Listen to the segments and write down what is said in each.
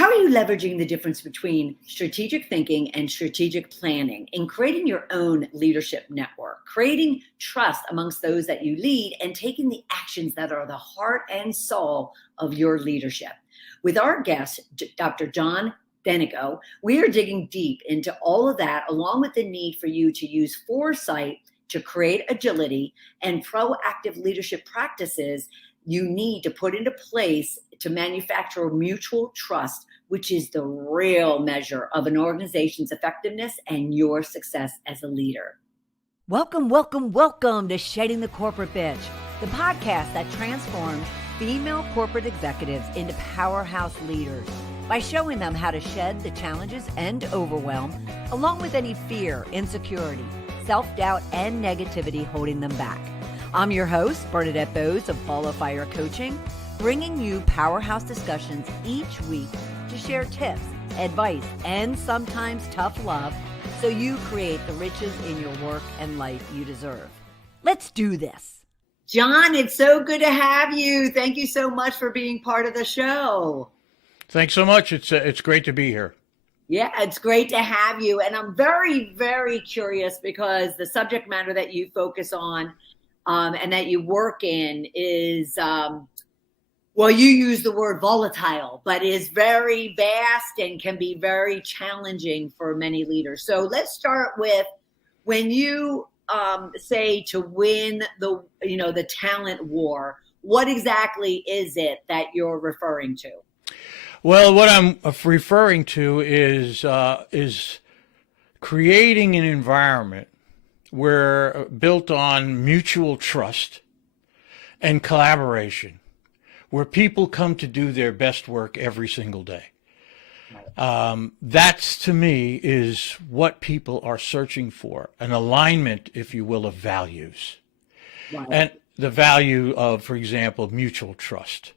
How are you leveraging the difference between strategic thinking and strategic planning in creating your own leadership network, creating trust amongst those that you lead, and taking the actions that are the heart and soul of your leadership? With our guest, Dr. John Dentico, we are digging deep into all of that, along with the need for you to use foresight to create agility and proactive leadership practices you need to put into place to manufacture mutual trust, which is the real measure of an organization's effectiveness and your success as a leader. Welcome, welcome, welcome to Shedding the Corporate Bitch, the podcast that transforms female corporate executives into powerhouse leaders by showing them how to shed the challenges and overwhelm, along with any fear, insecurity, self-doubt, and negativity holding them back. I'm your host, Bernadette Bose of Ball of Fire Coaching, bringing you powerhouse discussions each week to share tips, advice, and sometimes tough love so you create the riches in your work and life you deserve. Let's do this. John, it's so good to have you. Thank you so much for being part of the show. Thanks so much. It's great to be here. Yeah, it's great to have you. And I'm very, very curious because the subject matter that you focus on and that you work in is, well, you use the word volatile, but is very vast and can be very challenging for many leaders. So let's start with when you say to win the talent war, what exactly is it that you're referring to? Well, what I'm referring to is creating an environment where built on mutual trust and collaboration, where people come to do their best work every single day. That's, to me, is what people are searching for, an alignment, if you will, of values. Right. And the value of, for example, mutual trust.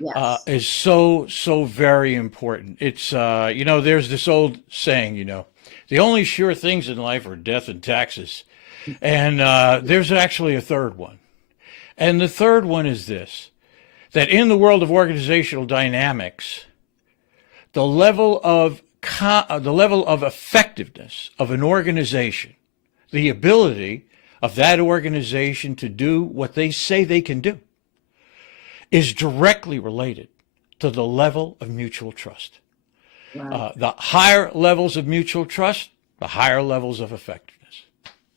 Yes. Is so very important. It's, there's this old saying, the only sure things in life are death and taxes. And there's actually a third one. And the third one is this, that in the world of organizational dynamics, the level of effectiveness of an organization, the ability of that organization to do what they say they can do, is directly related to the level of mutual trust. Wow. The higher levels of mutual trust, the higher levels of effectiveness.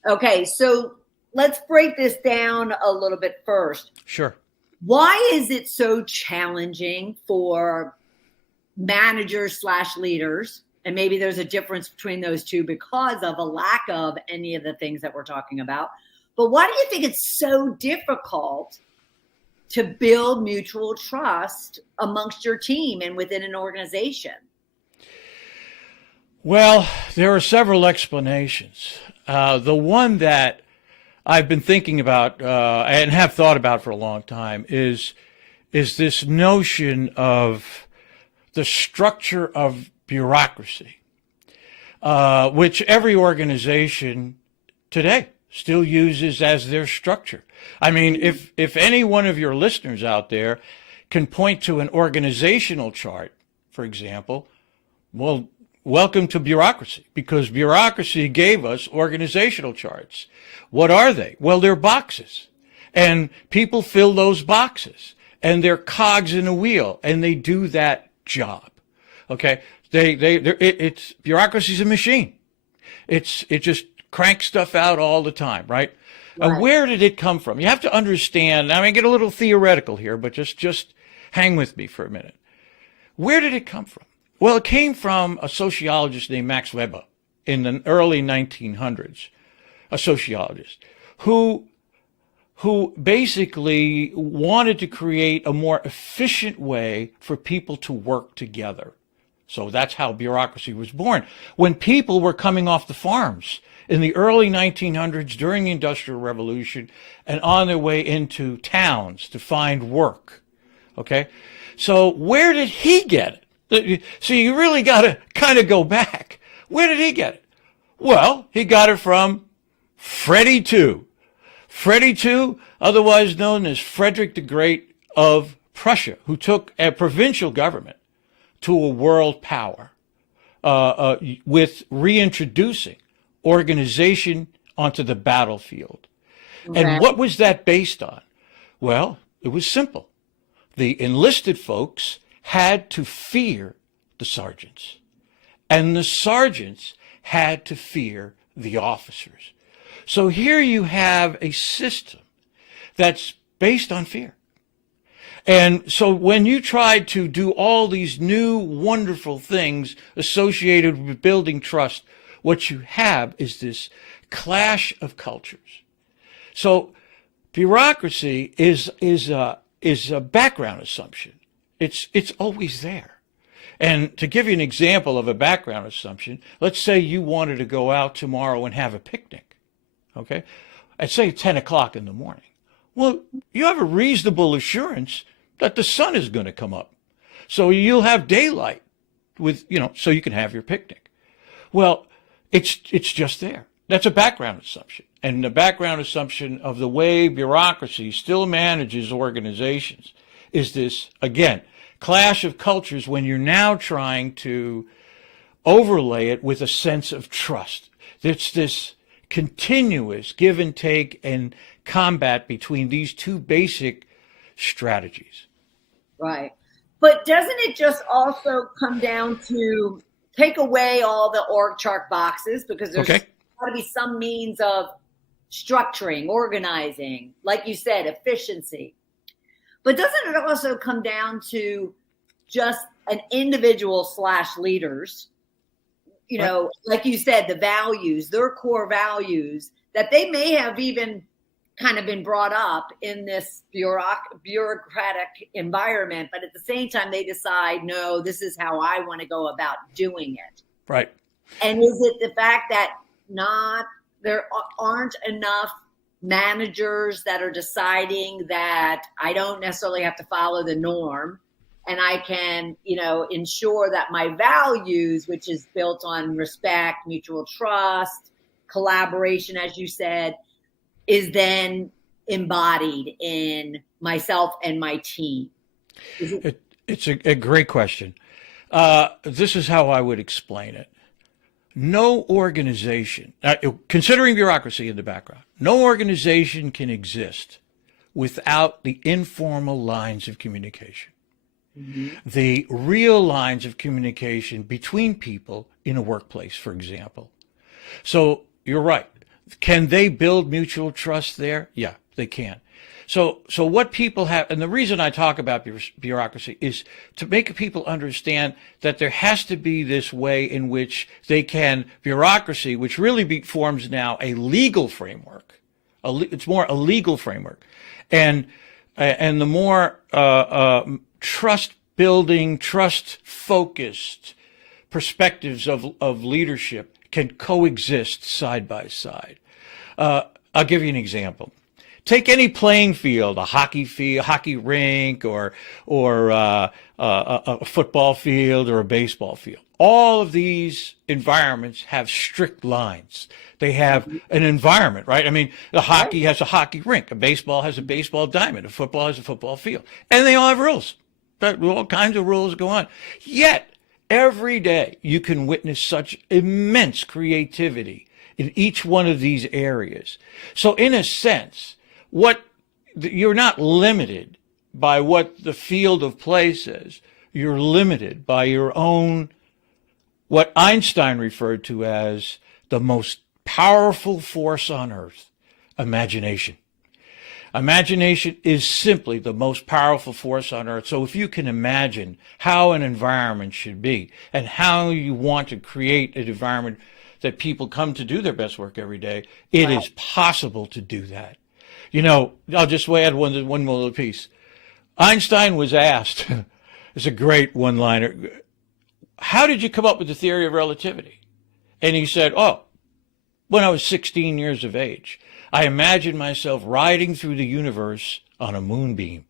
Okay, so let's break this down a little bit first. Sure. Why is it so challenging for managers / leaders? And maybe there's a difference between those two because of a lack of any of the things that we're talking about. But why do you think it's so difficult to build mutual trust amongst your team and within an organization? Well, there are several explanations. The one that I've been thinking about and have thought about for a long time is this notion of the structure of bureaucracy, which every organization today still uses as their structure. I mean, if any one of your listeners out there can point to an organizational chart, for example, well, welcome to bureaucracy, because bureaucracy gave us organizational charts. What are they? Well, they're boxes, and people fill those boxes, and they're cogs in a wheel, and they do that job. Okay, it's bureaucracy's a machine. It just cranks stuff out all the time, right? Right. Where did it come from? You have to understand. I mean, get a little theoretical here, but just hang with me for a minute. Where did it come from? Well, it came from a sociologist named Max Weber in the early 1900s, a sociologist who basically wanted to create a more efficient way for people to work together. So that's how bureaucracy was born. When people were coming off the farms in the early 1900s during the Industrial Revolution and on their way into towns to find work, okay? So where did he get it? So you really got to kind of go back. Where did he get it? Well, he got it from Freddie II. Freddie II, otherwise known as Frederick the Great of Prussia, who took a provincial government to a world power with reintroducing organization onto the battlefield. Okay. And what was that based on? Well, it was simple. The enlisted folks had to fear the sergeants, and the sergeants had to fear the officers. So here you have a system that's based on fear. And so when you try to do all these new wonderful things associated with building trust, what you have is this clash of cultures. So bureaucracy is a background assumption. It's always there. And to give you an example of a background assumption, let's say you wanted to go out tomorrow and have a picnic, okay? At say 10 o'clock in the morning. Well, you have a reasonable assurance that the sun is going to come up. So you'll have daylight with, so you can have your picnic. Well, it's just there. That's a background assumption. And the background assumption of the way bureaucracy still manages organizations is this, again, clash of cultures when you're now trying to overlay it with a sense of trust. It's this continuous give and take and combat between these two basic strategies. Right. But doesn't it just also come down to take away all the org chart boxes, because there's got to be some means of structuring, organizing, like you said, efficiency. But doesn't it also come down to just an individual / leaders, like you said, the values, their core values that they may have even kind of been brought up in this bureaucratic environment, but at the same time they decide, no, this is how I want to go about doing it. Right. And is it the fact that there aren't enough managers that are deciding that I don't necessarily have to follow the norm, and I can, ensure that my values, which is built on respect, mutual trust, collaboration, as you said, is then embodied in myself and my team? It's a great question. This is how I would explain it. No organization, considering bureaucracy in the background, no organization can exist without the informal lines of communication. Mm-hmm. The real lines of communication between people in a workplace, for example. So you're right. Can they build mutual trust there? Yeah, they can. So what people have, and the reason I talk about bureaucracy is to make people understand that there has to be this way in which they can, bureaucracy, which really forms now a legal framework. It's more a legal framework. And the more trust building, trust focused perspectives of leadership can coexist side by side. I'll give you an example. Take any playing field, a hockey rink, or a football field or a baseball field. All of these environments have strict lines. They have an environment, right? I mean, the hockey has a hockey rink, a baseball has a baseball diamond, a football has a football field, and they all have rules. All kinds of rules go on. Yet, every day you can witness such immense creativity in each one of these areas. So in a sense, you're not limited by what the field of play says. You're limited by your own, what Einstein referred to as the most powerful force on earth, imagination. Imagination is simply the most powerful force on earth. So if you can imagine how an environment should be and how you want to create an environment that people come to do their best work every day, it is possible to do that. I'll just add one more little piece. Einstein was asked, it's a great one-liner, how did you come up with the theory of relativity? And he said, when I was 16 years of age, I imagined myself riding through the universe on a moonbeam.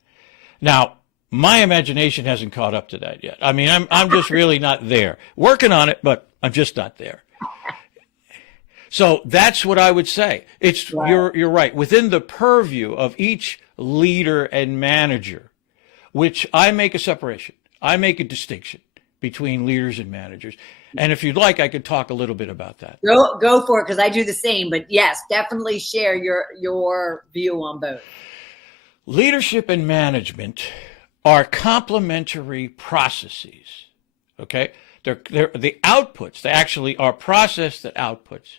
Now, my imagination hasn't caught up to that yet. I mean, I'm just really not there. Working on it, but I'm just not there. So that's what I would say. You're right. Within the purview of each leader and manager, which I make a separation, I make a distinction. between leaders and managers. And if you'd like, I could talk a little bit about that. Go for it, because I do the same. But yes, definitely share your view on both. Leadership and management are complementary processes. Okay, they're the outputs. They actually are process that outputs.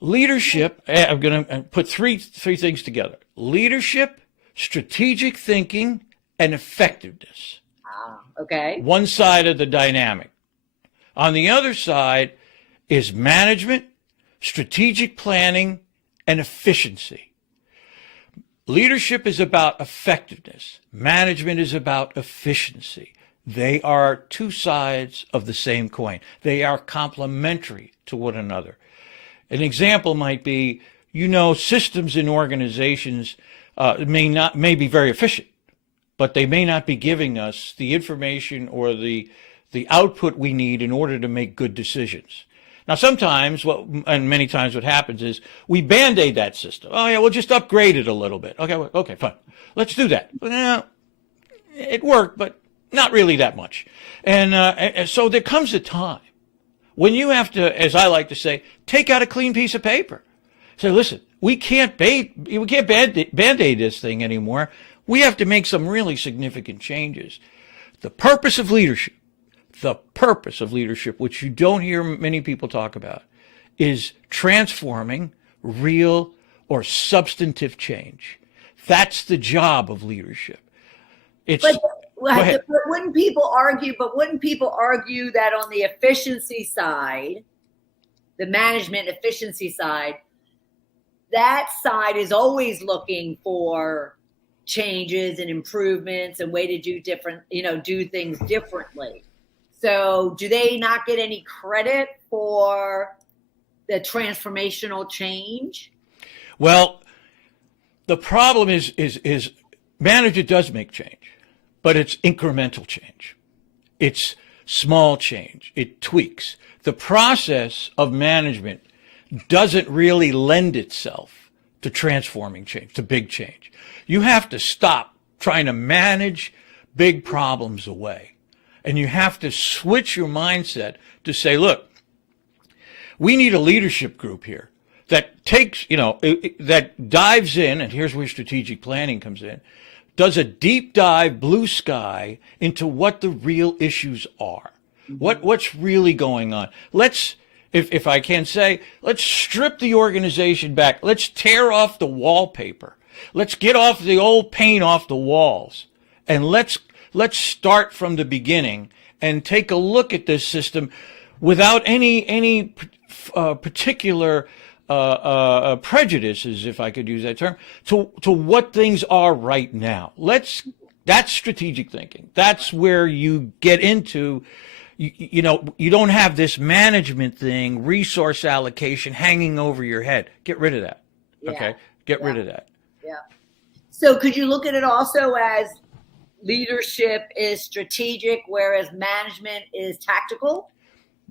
Leadership. I'm going to put three things together: leadership, strategic thinking, and effectiveness. Okay. One side of the dynamic. On the other side is management, strategic planning, and efficiency. Leadership is about effectiveness. Management is about efficiency. They are two sides of the same coin. They are complementary to one another. An example might be, systems in organizations may be very efficient, but they may not be giving us the information or the output we need in order to make good decisions. Now, sometimes, and many times what happens is we Band-Aid that system. Oh, yeah, we'll just upgrade it a little bit. Okay, fine. Let's do that. Well, it worked, but not really that much. And so there comes a time when you have to, as I like to say, take out a clean piece of paper. Say, listen, we can't Band-Aid this thing anymore. We have to make some really significant changes. The purpose of leadership, which you don't hear many people talk about, is transforming real or substantive change. That's the job of leadership. But wouldn't people argue that on the efficiency side, the management efficiency side, that side is always looking for changes and improvements and way to do things differently. So do they not get any credit for the transformational change? Well, the problem is management does make change, but it's incremental change. It's small change. It tweaks. The process of management doesn't really lend itself to transforming change, to big change. You have to stop trying to manage big problems away. And you have to switch your mindset to say, look, we need a leadership group here that takes, that dives in, and here's where strategic planning comes in, does a deep dive, blue sky, into what the real issues are. What's really going on. Let's, if I can say, let's strip the organization back. Let's tear off the wallpaper. Let's get off the old paint off the walls. And let's start from the beginning and take a look at this system without any particular prejudices, if I could use that term, to what things are right now. That's strategic thinking. That's where you get into, you don't have this management thing, resource allocation hanging over your head. Get rid of that. Yeah. Okay? Get rid of that. Yeah. So could you look at it also as leadership is strategic, whereas management is tactical?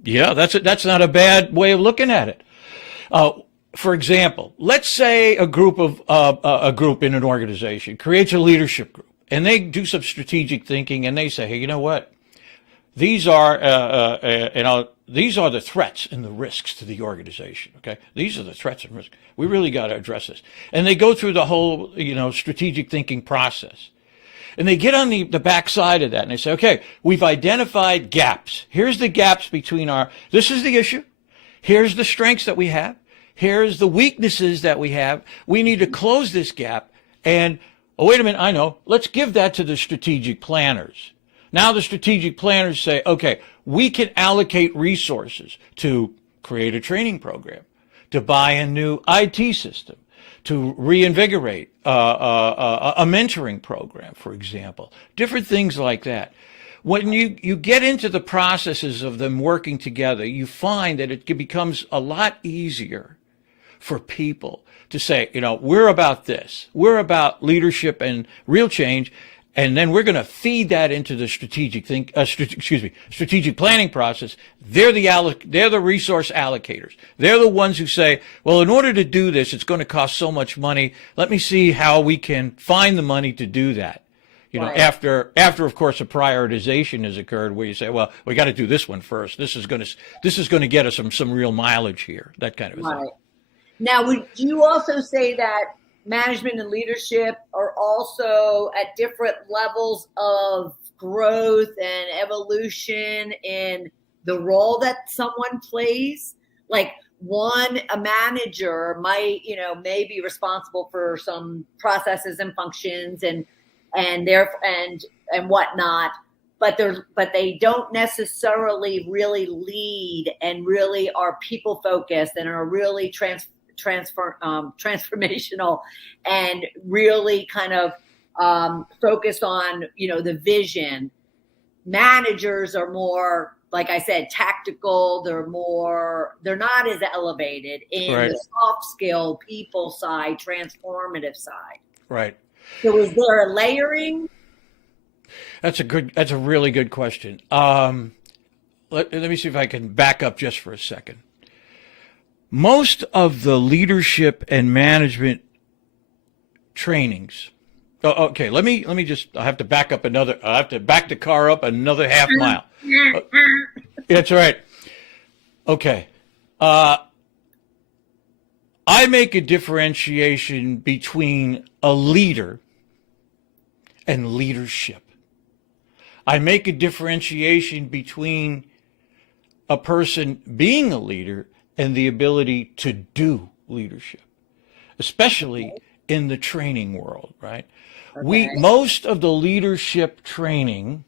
Yeah, that's not a bad way of looking at it. For example, let's say a group in an organization creates a leadership group, and they do some strategic thinking, and they say, hey, you know what? These are the threats and the risks to the organization. Okay, these are the threats and risks. We really got to address this. And they go through the whole strategic thinking process. And they get on the backside of that and they say, okay, we've identified gaps. Here's the gaps between this is the issue. Here's the strengths that we have. Here's the weaknesses that we have. We need to close this gap. And, oh, wait a minute, I know. Let's give that to the strategic planners. Now the strategic planners say, okay, we can allocate resources to create a training program, to buy a new IT system, to reinvigorate a mentoring program, for example, different things like that. When you get into the processes of them working together, you find that it becomes a lot easier for people to say, we're about this. We're about leadership and real change. And then we're going to feed that into the strategic planning process. They're the resource allocators. They're the ones who say, well, in order to do this, it's going to cost so much money. Let me see how we can find the money to do that. Right. after of course a prioritization has occurred where you say, well, we got to do this one first. This is going to get us some real mileage here, that kind of a thing. Right. Now, would you also say that management and leadership are also at different levels of growth and evolution in the role that someone plays? Like a manager might, may be responsible for some processes and functions and whatnot, but they don't necessarily really lead and really are people focused and are really transformational and really kind of focused on the vision. Managers are more, like I said, tactical. They're not as elevated in Right. the soft skill people side, transformative side. Right. So is there a layering? That's a really good question. Let me see if I can back up just for a second. Most of the leadership and management trainings. Oh, okay, let me just. I have to back the car up another half mile. That's right. Okay. I make a differentiation between a leader and leadership. I make a differentiation between a person being a leader and the ability to do leadership, especially in the training world, right? Okay. Most of the leadership training,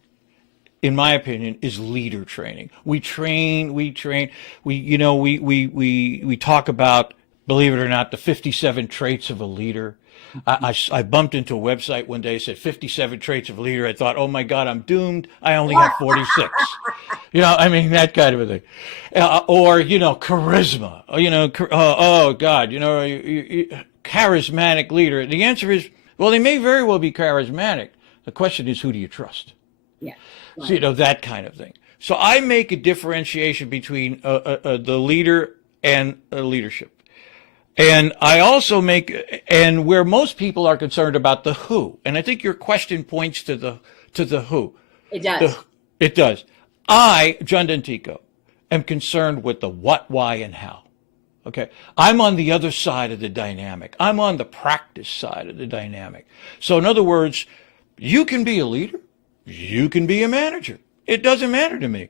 in my opinion, is leader training. We talk about, believe it or not, the 57 traits of a leader. I bumped into a website one day that said 57 traits of a leader. I thought, oh my God, I'm doomed. I only have 46. That kind of a thing. Or charisma. Oh God, charismatic leader. The answer is, well, they may very well be charismatic. The question is, who do you trust? Yeah. Right. So, that kind of thing. So I make a differentiation between the leader and leadership. And I also and where most people are concerned about the who, and I think your question points to the who. It does. It does. I, John Dentico, am concerned with the what, why, and how. Okay. I'm on the other side of the dynamic. I'm on the practice side of the dynamic. So in other words, you can be a leader. You can be a manager. It doesn't matter to me.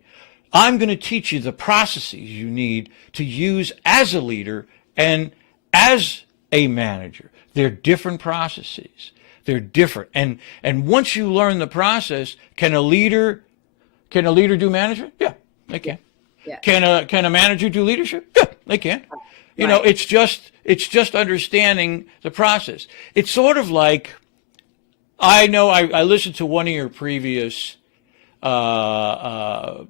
I'm going to teach you the processes you need to use as a leader and as a manager. They're different processes. They're different. And once you learn the process, can a leader do management? Yeah, they can. Yeah. Can a manager do leadership? Yeah, they can. Right. It's just understanding the process. It's sort of like, I know I listened to one of your previous podcasts,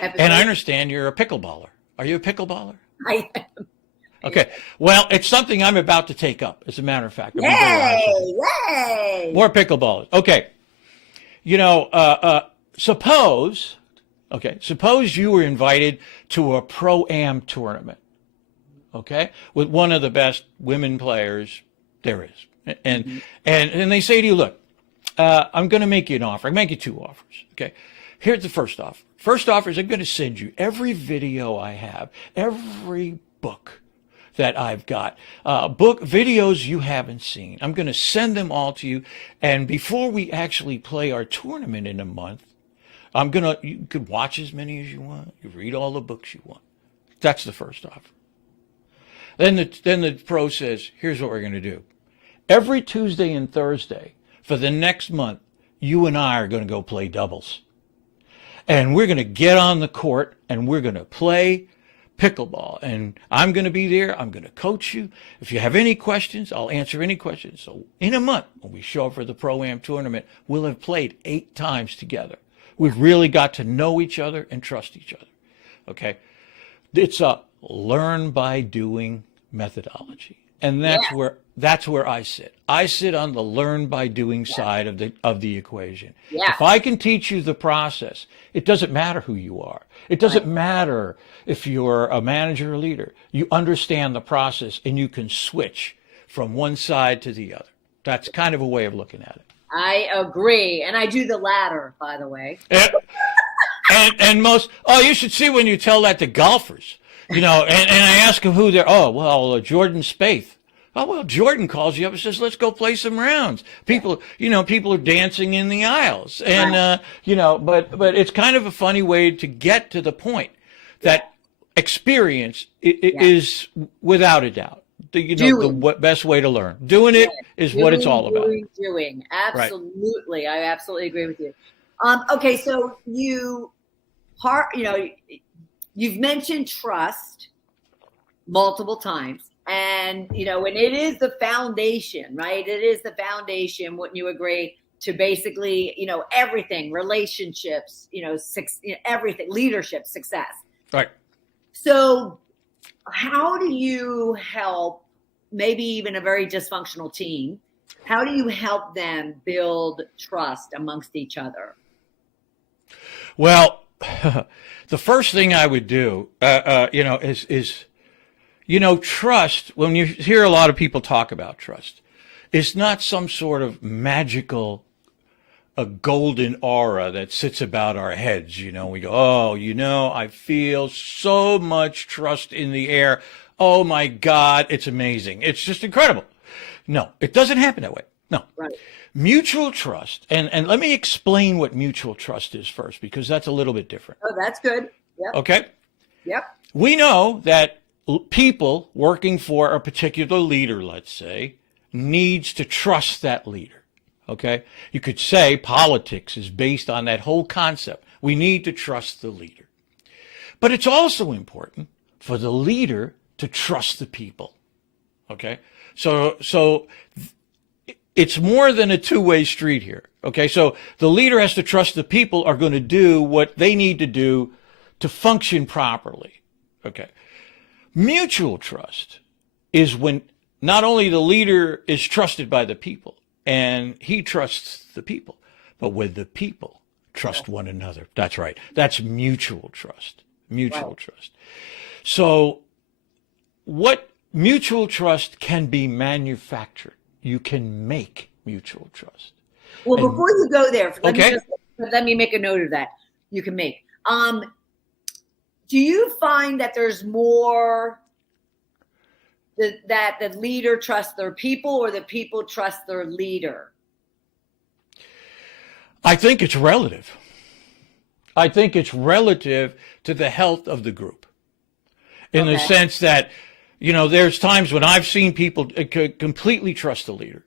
and I understand you're a pickleballer. Are you a pickleballer? I am. Okay. Well, it's something I'm about to take up, as a matter of fact. Yay! More pickleballers. Okay. Suppose you were invited to a pro-am tournament, okay, with one of the best women players there is. And they say to you, look, I'm going to make you an offer. I make you two offers. Okay. Here's the first offer. First offer is I'm going to send you every video I have, every book that I've got, videos you haven't seen. I'm going to send them all to you. And before we actually play our tournament in a month, you could watch as many as you want. You read all the books you want. That's the first offer. Then the pro says, here's what we're going to do. Every Tuesday and Thursday for the next month, you and I are going to go play doubles. And we're going to get on the court and we're going to play pickleball. And I'm going to be there. I'm going to coach you. If you have any questions, I'll answer any questions. So in a month, when we show up for the Pro-Am tournament, we'll have played 8 times together. We've really got to know each other and trust each other. Okay? It's a learn by doing methodology. And that's where I sit. I sit on the learn by doing side of the equation. Yeah. If I can teach you the process, it doesn't matter who you are. It doesn't matter if you're a manager or leader. You understand the process and you can switch from one side to the other. That's kind of a way of looking at it. I agree. And I do the latter, by the way. And most, oh, you should see when you tell that to golfers, and I ask them who they're, oh, well, Jordan Spieth. Oh, well, Jordan calls you up and says, let's go play some rounds. People are dancing in the aisles. And, but it's kind of a funny way to get to the point that experience is without a doubt, the best way to learn. Doing it is what it's all about. Doing. Absolutely. Right. I absolutely agree with you. Okay. So you've mentioned trust multiple times. And, and it is the foundation, right? It is the foundation. Wouldn't you agree? To basically, everything, relationships, everything, leadership, success. Right. So how do you help maybe even a very dysfunctional team? How do you help them build trust amongst each other? Well, the first thing I would do, is trust, when you hear a lot of people talk about trust, it's not some sort of magical, a golden aura that sits about our heads. We go, oh, I feel so much trust in the air. Oh my God, it's amazing. It's just incredible. No, it doesn't happen that way. No. Right. Mutual trust, and let me explain what mutual trust is first, because that's a little bit different. Oh, that's good. Yep. Okay? Yep. We know that people working for a particular leader, let's say, needs to trust that leader. Okay? You could say politics is based on that whole concept. We need to trust the leader. But it's also important for the leader to trust the people. Okay? So it's more than a two-way street here. Okay? So the leader has to trust the people are going to do what they need to do to function properly. Okay? Mutual trust is when not only the leader is trusted by the people and he trusts the people, but when the people trust one another. That's right. That's mutual trust. Mutual trust. So what mutual trust can be manufactured. You can make mutual trust. Well, before you go there, let me make a note of that. You can make. Do you find that there's more that the leader trusts their people or the people trust their leader? I think it's relative. I think it's relative to the health of the group in the sense that, there's times when I've seen people completely trust the leader,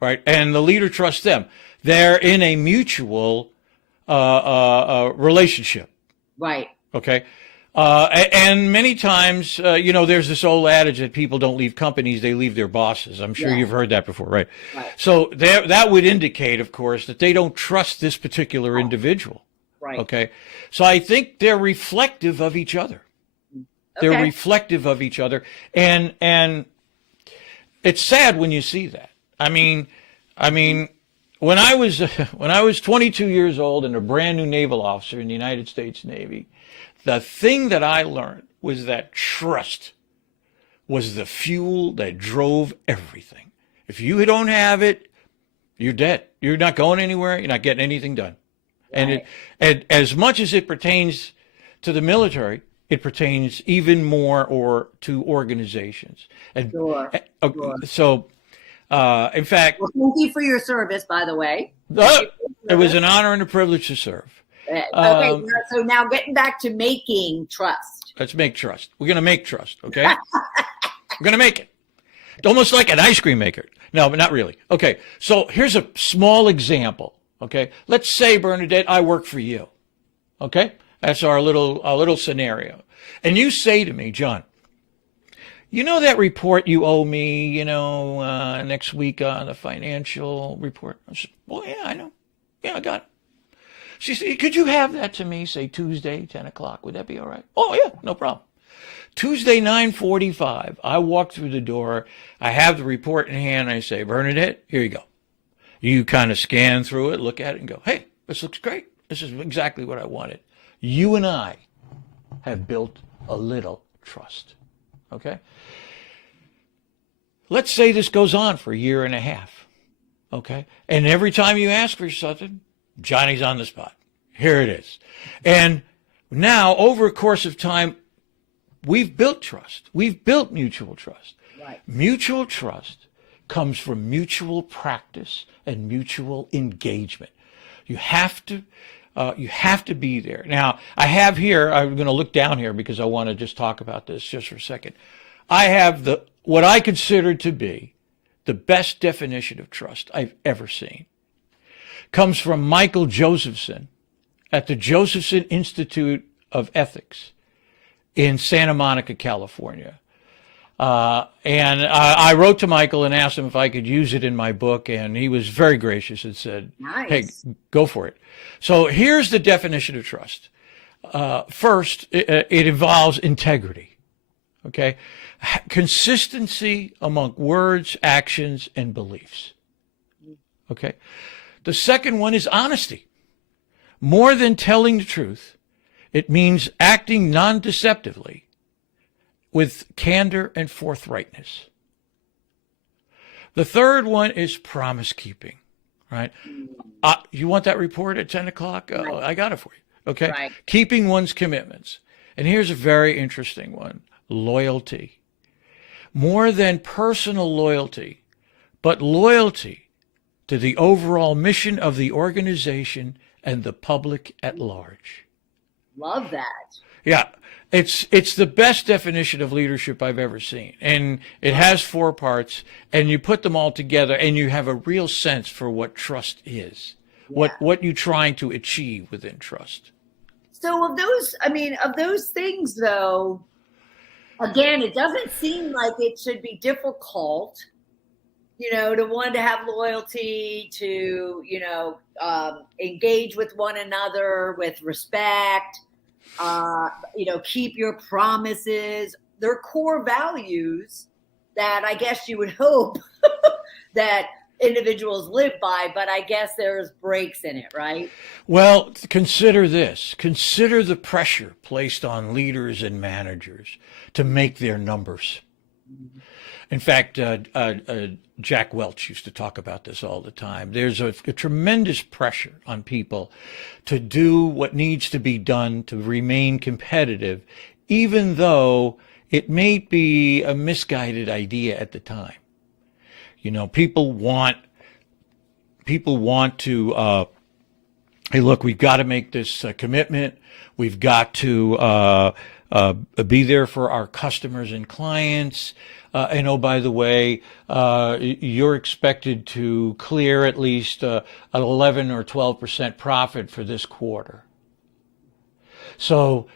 right? And the leader trusts them. They're in a mutual relationship. Right. Okay. And many times, there's this old adage that people don't leave companies, they leave their bosses. I'm sure you've heard that before, right? So that would indicate, of course, that they don't trust this particular individual. Right. Okay. So I think they're reflective of each other. They're reflective of each other. And it's sad when you see that. I mean, when I was 22 years old and a brand new naval officer in the United States Navy, the thing that I learned was that trust was the fuel that drove everything. If you don't have it, you're dead. You're not going anywhere. You're not getting anything done. Right. And as much as it pertains to the military, it pertains even more to organizations. And so, in fact, well, thank you for your service, by the way. It was an honor and a privilege to serve. Okay, so now getting back to making trust. Let's make trust. We're going to make trust, okay? We're going to make it. Almost like an ice cream maker. No, but not really. Okay, so here's a small example, okay? Let's say, Bernadette, I work for you, okay? That's our little scenario. And you say to me, John, that report you owe me, next week on the financial report? I said, well, yeah, I know. Yeah, I got it. She said, could you have that to me, say Tuesday, 10 o'clock? Would that be all right? Oh, yeah, no problem. Tuesday, 9:45, I walk through the door. I have the report in hand. I say, Bernadette, here you go. You kind of scan through it, look at it, and go, hey, this looks great. This is exactly what I wanted. You and I have built a little trust, okay? Let's say this goes on for a year and a half, Okay. And every time you ask for something, Johnny's on the spot. Here it is. And now, over a course of time, we've built trust. We've built mutual trust. Right. Mutual trust comes from mutual practice and mutual engagement. You have to be there. Now, I have here, I'm going to look down here because I want to just talk about this just for a second. I have what I consider to be the best definition of trust I've ever seen. Comes from Michael Josephson at the Josephson Institute of Ethics in Santa Monica, California. And I wrote to Michael and asked him if I could use it in my book, and he was very gracious and said, Nice. hey, go for it. So here's the definition of trust. First, it involves integrity, okay? Consistency among words, actions, and beliefs, okay? The second one is honesty. More than telling the truth, it means acting non-deceptively with candor and forthrightness. The third one is promise keeping, right? You want that report at 10 o'clock? Right. I got it for you, okay? Right. Keeping one's commitments. And here's a very interesting one, loyalty. More than personal loyalty, but loyalty to the overall mission of the organization and the public at large. Love that. Yeah, it's the best definition of leadership I've ever seen. And it has 4 parts, and you put them all together and you have a real sense for what trust is, what you're trying to achieve within trust. So of those things though, again, it doesn't seem like it should be difficult, to want to have loyalty, to, engage with one another with respect, keep your promises. They're core values that I guess you would hope that individuals live by, but I guess there's breaks in it, right? Well, consider this. Consider the pressure placed on leaders and managers to make their numbers. In fact, Jack Welch used to talk about this all the time. There's a tremendous pressure on people to do what needs to be done to remain competitive, even though it may be a misguided idea at the time. People want to, hey, look, we've got to make this commitment. We've got to be there for our customers and clients. And oh, by the way, you're expected to clear at least an 11 or 12% profit for this quarter. So,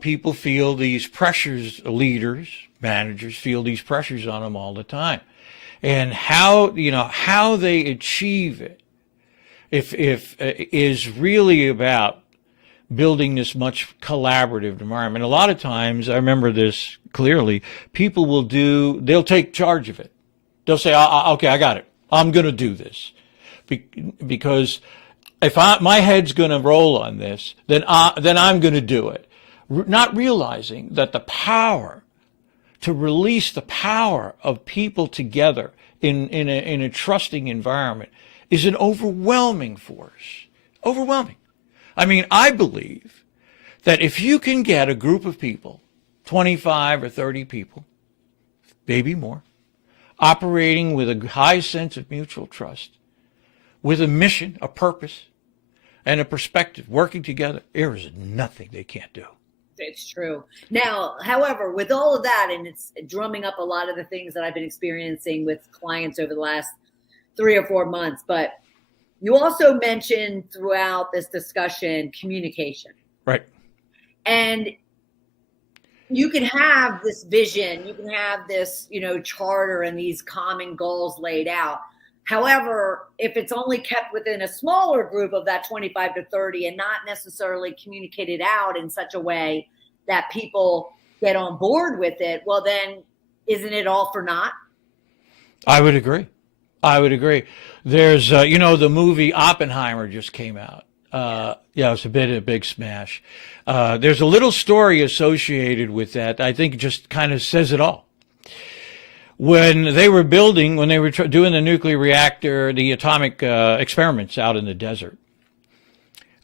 people feel these pressures, leaders, managers feel these pressures on them all the time. And how they achieve it, if is really about building this much collaborative environment. A lot of times, I remember this clearly, people they'll take charge of it. They'll say, okay, I got it. I'm going to do this. Because if my head's going to roll on this, then I'm going to do it. Not realizing that the power to release the power of people together in a trusting environment is an overwhelming force. Overwhelming. I mean, I believe that if you can get a group of people, 25 or 30 people, maybe more, operating with a high sense of mutual trust, with a mission, a purpose, and a perspective, working together, there is nothing they can't do. It's true. Now, however, with all of that, and it's drumming up a lot of the things that I've been experiencing with clients over the last 3 or 4 months, but you also mentioned throughout this discussion communication. Right. And you can have this vision, you can have this, charter and these common goals laid out. However, if it's only kept within a smaller group of that 25 to 30 and not necessarily communicated out in such a way that people get on board with it, well, then isn't it all for naught? I would agree. There's, the movie Oppenheimer just came out. It's a big smash. There's a little story associated with that. I think it just kind of says it all. when they were doing the nuclear reactor, the atomic experiments out in the desert,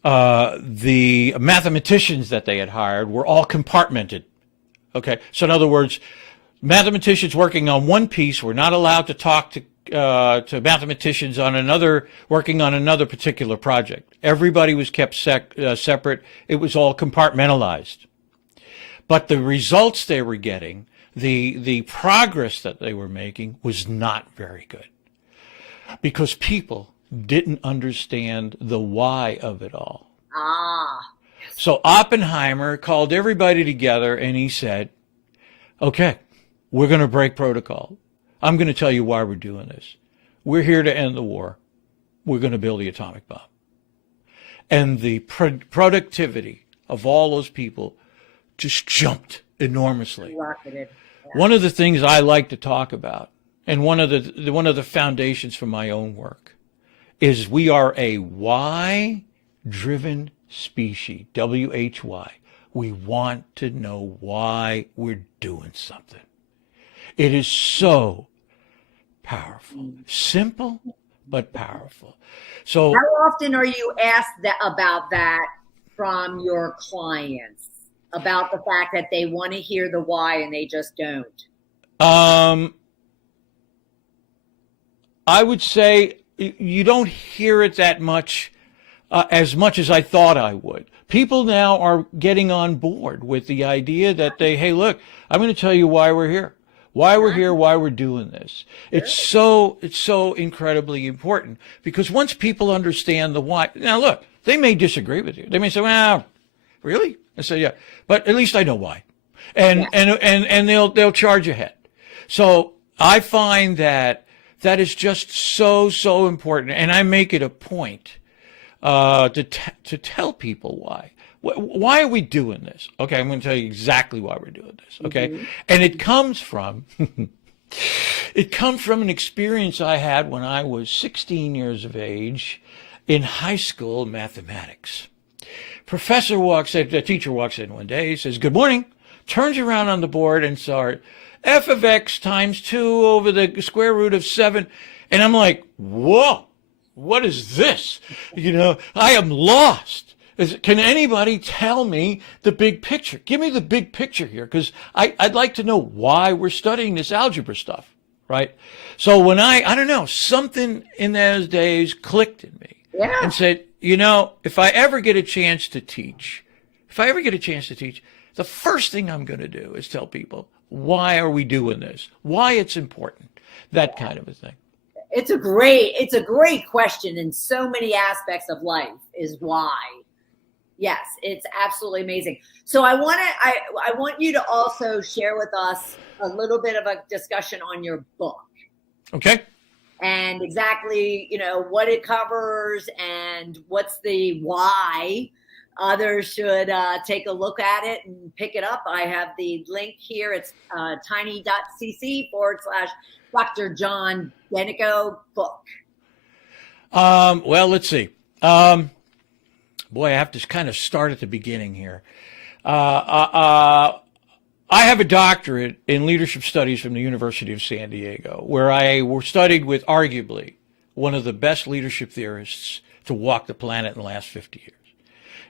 the mathematicians that they had hired were all compartmented. Okay, so in other words, mathematicians working on one piece were not allowed to talk to mathematicians on another, working on another particular project. Everybody was kept separate. It was all compartmentalized. But the results they were getting, the progress that they were making was not very good, because people didn't understand the why of it all. So Oppenheimer called everybody together and he said, okay, we're going to break protocol. I'm going to tell you why we're doing this. We're here to end the war. We're going to build the atomic bomb. And the productivity of all those people just jumped enormously. Rocketed. Yeah. One of the things I like to talk about, and one of the foundations for my own work, is we are a why-driven species, WHY. We want to know why we're doing something. It is so powerful, simple, but powerful. So how often are you asked about that from your clients, about the fact that they want to hear the why and they just don't? I would say you don't hear it that much, as much as I thought I would. People now are getting on board with the idea that hey, look, I'm going to tell you why we're here. Why we're here, why we're doing this. It's so incredibly important, because once people understand the why, now look, they may disagree with you. They may say, well, really? I say, yeah, but at least I know why. And they'll charge ahead. So I find that is just so important. And I make it a point to tell people why. Why are we doing this? Okay, I'm going to tell you exactly why we're doing this. Okay, and it comes from an experience I had when I was 16 years of age in high school mathematics. The teacher walks in one day, says, "Good morning," turns around on the board and saw f of x times 2 over the square root of 7, and I'm like, whoa, what is this? I am lost. Can anybody tell me the big picture? Give me the big picture here, because I'd like to know why we're studying this algebra stuff, right? So when I don't know, something in those days clicked in me and said, if I ever get a chance to teach, the first thing I'm going to do is tell people, why are we doing this? Why it's important, that kind of a thing. It's a great question in so many aspects of life, is why. Yes, it's absolutely amazing. So I want you to also share with us a little bit of a discussion on your book. Okay. And exactly, what it covers and what's the why. Others should take a look at it and pick it up. I have the link here. It's tiny.cc/Dr. John Dentico book. Well, let's see. Boy, I have to kind of start at the beginning here. I have a doctorate in leadership studies from the University of San Diego, where I studied with arguably one of the best leadership theorists to walk the planet in the last 50 years.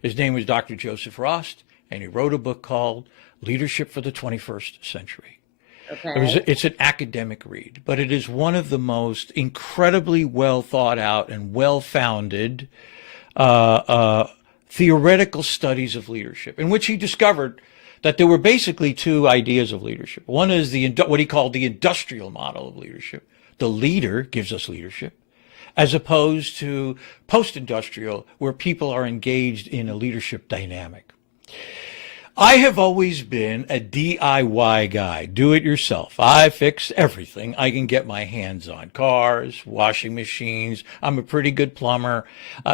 His name was Dr. Joseph Rost, and he wrote a book called Leadership for the 21st Century. Okay. It's an academic read, but it is one of the most incredibly well thought out and well-founded theoretical studies of leadership, in which he discovered that there were basically two ideas of leadership. One is what he called the industrial model of leadership. The leader gives us leadership, as opposed to post-industrial, where people are engaged in a leadership dynamic. I have always been a DIY guy, do it yourself. I fix everything I can get my hands on. Cars, washing machines. I'm a pretty good plumber,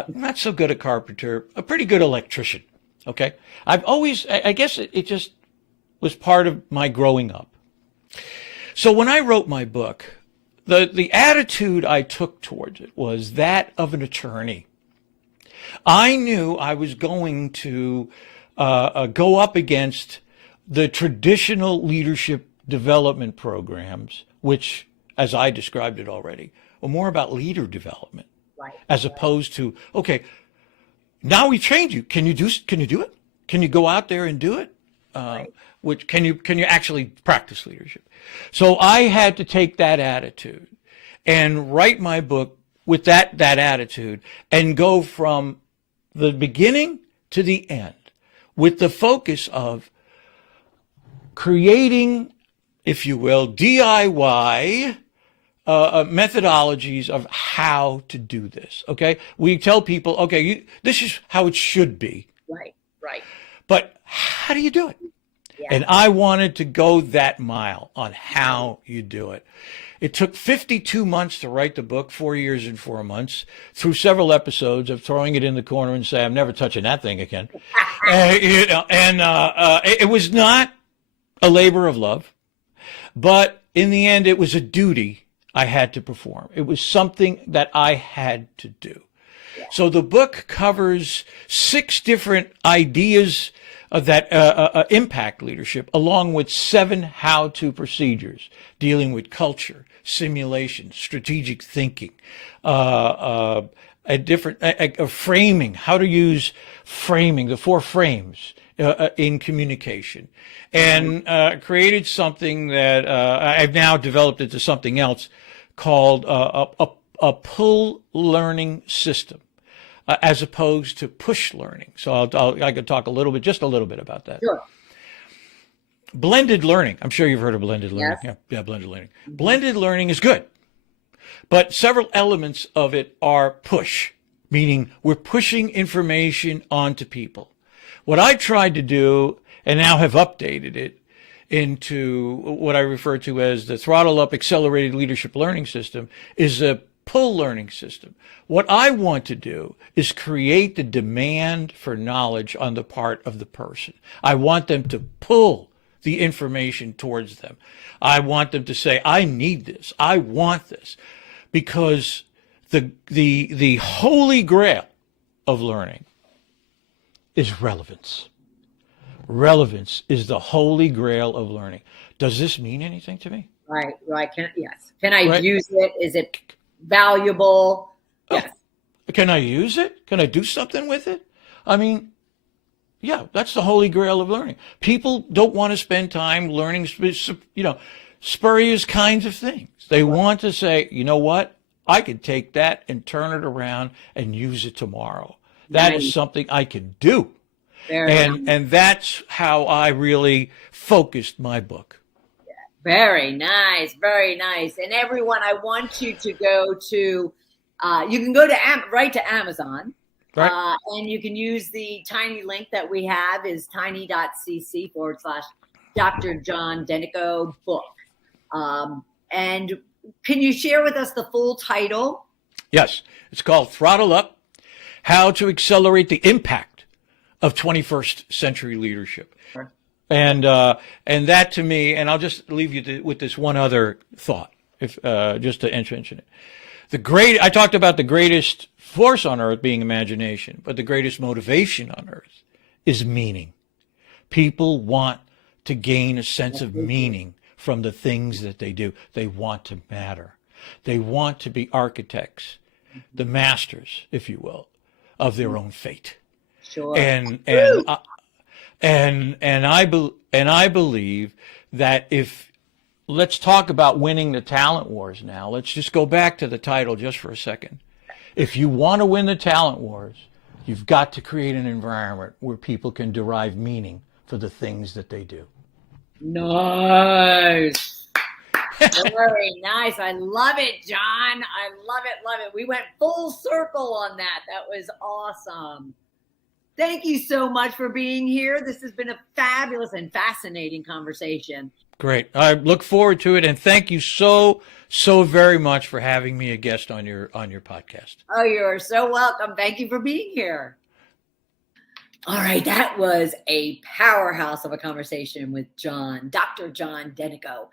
not so good a carpenter, a pretty good electrician. Okay. I guess it just was part of my growing up. So when I wrote my book, the attitude I took towards it was that of an attorney. I knew I was going to go up against the traditional leadership development programs, which, as I described it already, are more about leader development, Right. as opposed to, okay, now we trained you. Can you do it? Can you go out there and do it? Right. Which can you actually practice leadership? So I had to take that attitude and write my book with that attitude and go from the beginning to the end with the focus of creating, if you will, DIY methodologies of how to do this. Okay, we tell people, okay, this is how it should be. Right. Right. But how do you do it? Yeah. And I wanted to go that mile on how you do it. It took 52 months to write the book, 4 years and 4 months, through several episodes of throwing it in the corner and saying, I'm never touching that thing again. It was not a labor of love, but in the end, it was a duty I had to perform. It was something that I had to do. So the book covers 6 different ideas that impact leadership, along with 7 how-to procedures dealing with culture, simulation, strategic thinking, a framing, how to use framing, the 4 frames in communication, and created something that I've now developed into something else called a pull learning system. As opposed to push learning. So I could talk just a little bit about that. Sure. Blended learning. I'm sure you've heard of blended learning. Yes. Yeah, blended learning. Mm-hmm. Blended learning is good, but several elements of it are push, meaning we're pushing information onto people. What I tried to do, and now have updated it into what I refer to as the Throttle Up Accelerated Leadership Learning System, is a pull learning system. What I want to do is create the demand for knowledge on the part of the person. I want them to pull the information towards them. I want them to say, I need this. I want this. Because the holy grail of learning is relevance. Relevance is the holy grail of learning. Does this mean anything to me? Right. Yes. Can I use it? Is it valuable? Yes. Can I use it? Can I do something with it? I mean, yeah, that's the holy grail of learning. People don't want to spend time learning, spurious kinds of things. They want to say, you know what? I can take that and turn it around and use it tomorrow. That is something I can do. And that's how I really focused my book. Very nice. Very nice. And everyone, I want you to go to, you can go to right to Amazon, right. And you can use the tiny link that we have is tiny.cc/Dr. John Dentico book. And can you share with us the full title? Yes. It's called Throttle Up, How to Accelerate the Impact of 21st Century Leadership. Sure. And that to me, and I'll just leave you with this one other thought, if just to mention it. I talked about the greatest force on earth being imagination, but the greatest motivation on earth is meaning. People want to gain a sense of meaning from the things that they do. They want to matter. They want to be architects, the masters, if you will, of their own fate. Sure. And I believe that let's talk about winning the talent wars now. Let's just go back to the title just for a second. If you want to win the talent wars, you've got to create an environment where people can derive meaning for the things that they do. Nice. Very nice. I love it, John. I love it. Love it. We went full circle on that. That was awesome. Thank you so much for being here. This has been a fabulous and fascinating conversation. Great. I look forward to it. And thank you so very much for having me a guest on your podcast. Oh, you're so welcome. Thank you for being here. All right. That was a powerhouse of a conversation with Dr. John Dentico.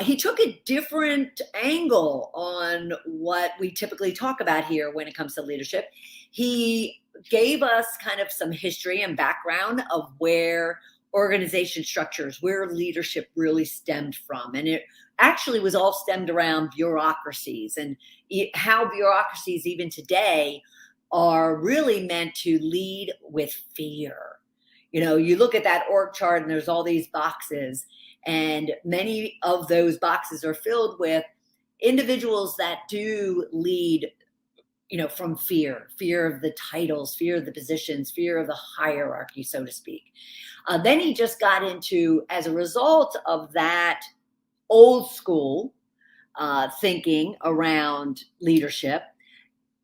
He took a different angle on what we typically talk about here when it comes to leadership. He gave us kind of some history and background of where organization structures, where leadership really stemmed from. And it actually was all stemmed around bureaucracies and how bureaucracies even today are really meant to lead with fear. You look at that org chart and there's all these boxes, and many of those boxes are filled with individuals that do lead, from fear of the titles, fear of the positions, fear of the hierarchy, so to speak. Then he just got into, as a result of that old school thinking around leadership,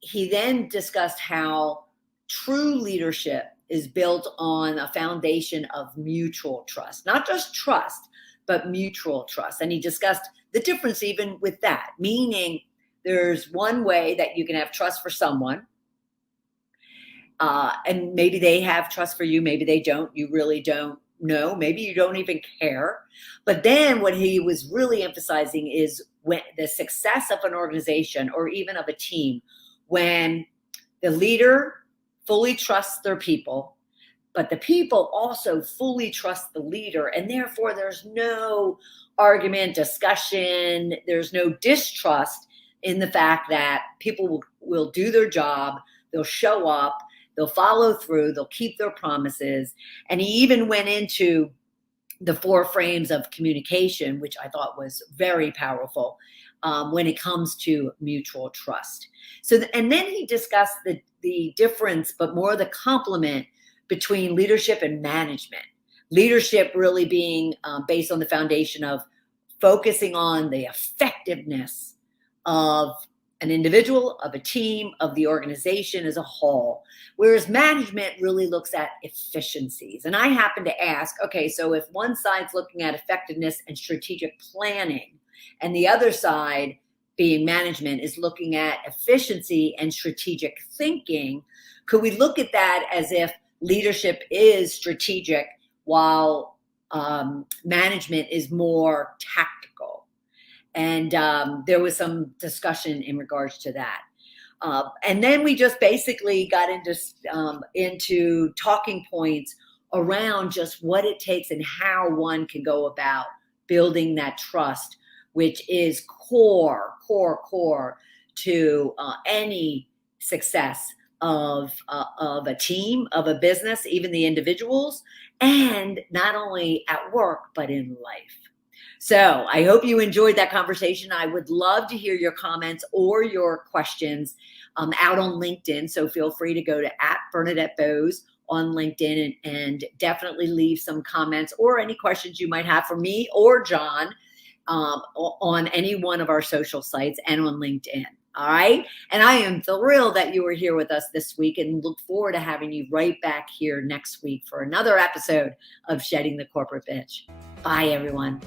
he then discussed how true leadership is built on a foundation of mutual trust, not just trust, but mutual trust. And he discussed the difference even with that, meaning there's one way that you can have trust for someone, and maybe they have trust for you, maybe they don't, you really don't know, maybe you don't even care. But then what he was really emphasizing is when the success of an organization or even of a team, when the leader fully trusts their people, but the people also fully trust the leader, and therefore there's no argument, discussion, there's no distrust in the fact that people will do their job, they'll show up, they'll follow through, they'll keep their promises. And he even went into the 4 frames of communication, which I thought was very powerful when it comes to mutual trust. And then he discussed the difference, but more the complement between leadership and management. Leadership really being based on the foundation of focusing on the effectiveness of an individual, of a team, of the organization as a whole, whereas management really looks at efficiencies. And I happen to ask, okay, so if one side's looking at effectiveness and strategic planning, and the other side, being management, is looking at efficiency and strategic thinking, could we look at that as if leadership is strategic while management is more tactical? And there was some discussion in regards to that. And then we just basically got into talking points around just what it takes and how one can go about building that trust, which is core to any success of a team, of a business, even the individuals, and not only at work, but in life. So I hope you enjoyed that conversation. I would love to hear your comments or your questions out on LinkedIn. So feel free to go to @BernadetteBose on LinkedIn and definitely leave some comments or any questions you might have for me or John on any one of our social sites and on LinkedIn. All right. And I am thrilled that you were here with us this week and look forward to having you right back here next week for another episode of Shedding the Corporate Bitch. Bye, everyone.